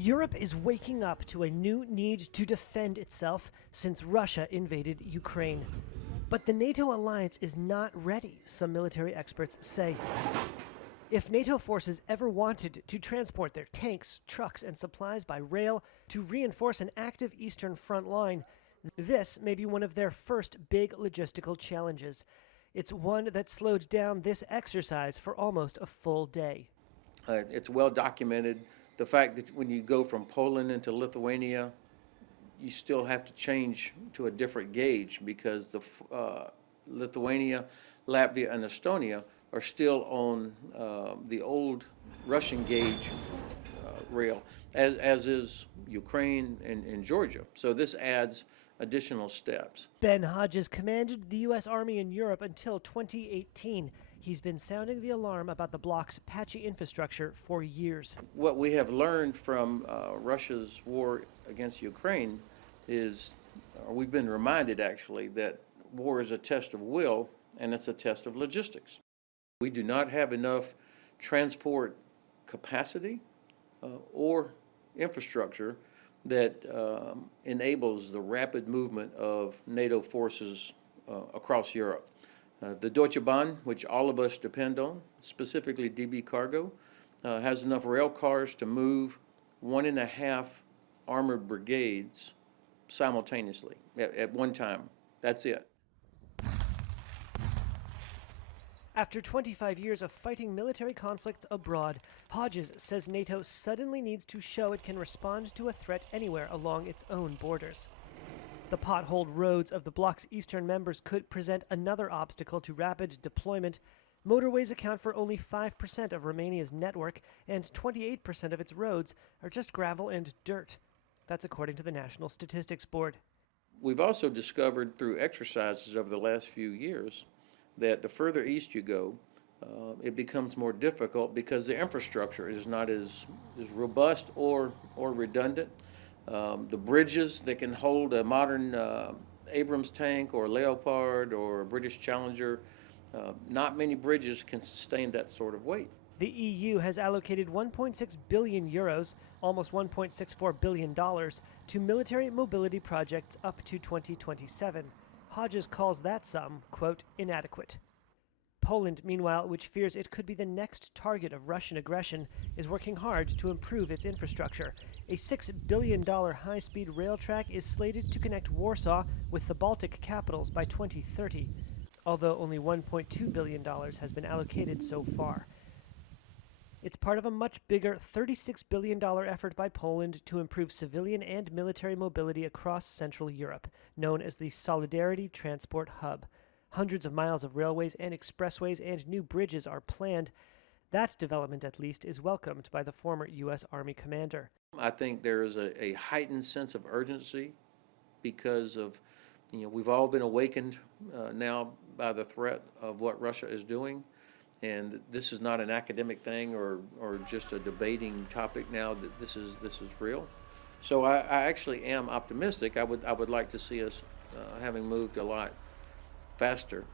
Europe is waking up to a new need to defend itself since Russia invaded Ukraine. But the NATO alliance is not ready, some military experts say. If NATO forces ever wanted to transport their tanks, trucks, and supplies by rail to reinforce an active eastern front line, this may be one of their first big logistical challenges. It's one that slowed down this exercise for almost a full day. It's well documented. The fact that when you go from Poland into Lithuania, you still have to change to a different gauge because the Lithuania, Latvia, and Estonia are still on the old Russian gauge rail, as is Ukraine and Georgia. So this adds additional steps. Ben Hodges commanded the U.S. Army in Europe until 2018. He's been sounding the alarm about the bloc's patchy infrastructure for years. What we have learned from Russia's war against Ukraine is, we've been reminded actually, that war is a test of will and it's a test of logistics. We do not have enough transport capacity or infrastructure that enables the rapid movement of NATO forces across Europe. The Deutsche Bahn, which all of us depend on, specifically DB Cargo, has enough rail cars to move 1.5 armored brigades simultaneously at one time. That's it. After 25 years of fighting military conflicts abroad, Hodges says NATO suddenly needs to show it can respond to a threat anywhere along its own borders. The potholed roads of the bloc's eastern members could present another obstacle to rapid deployment. Motorways account for only 5% of Romania's network, and 28% of its roads are just gravel and dirt. That's according to the National Statistics Board. We've also discovered through exercises over the last few years that the further east you go, it becomes more difficult because the infrastructure is not as robust or redundant. The bridges that can hold a modern Abrams tank or Leopard or British Challenger, not many bridges can sustain that sort of weight. The EU has allocated 1.6 billion euros, almost $1.64 billion, to military mobility projects up to 2027. Hodges calls that sum, quote, inadequate. Poland, meanwhile, which fears it could be the next target of Russian aggression, is working hard to improve its infrastructure. A $6 billion high-speed rail track is slated to connect Warsaw with the Baltic capitals by 2030, although only $1.2 billion has been allocated so far. It's part of a much bigger $36 billion effort by Poland to improve civilian and military mobility across Central Europe, known as the Solidarity Transport Hub. Hundreds of miles of railways and expressways and new bridges are planned. That development, at least, is welcomed by the former U.S. Army commander. I think there is a heightened sense of urgency because of, we've all been awakened now by the threat of what Russia is doing. And this is not an academic thing or just a debating topic now. That this is real. So I actually am optimistic. I would like to see us having moved a lot faster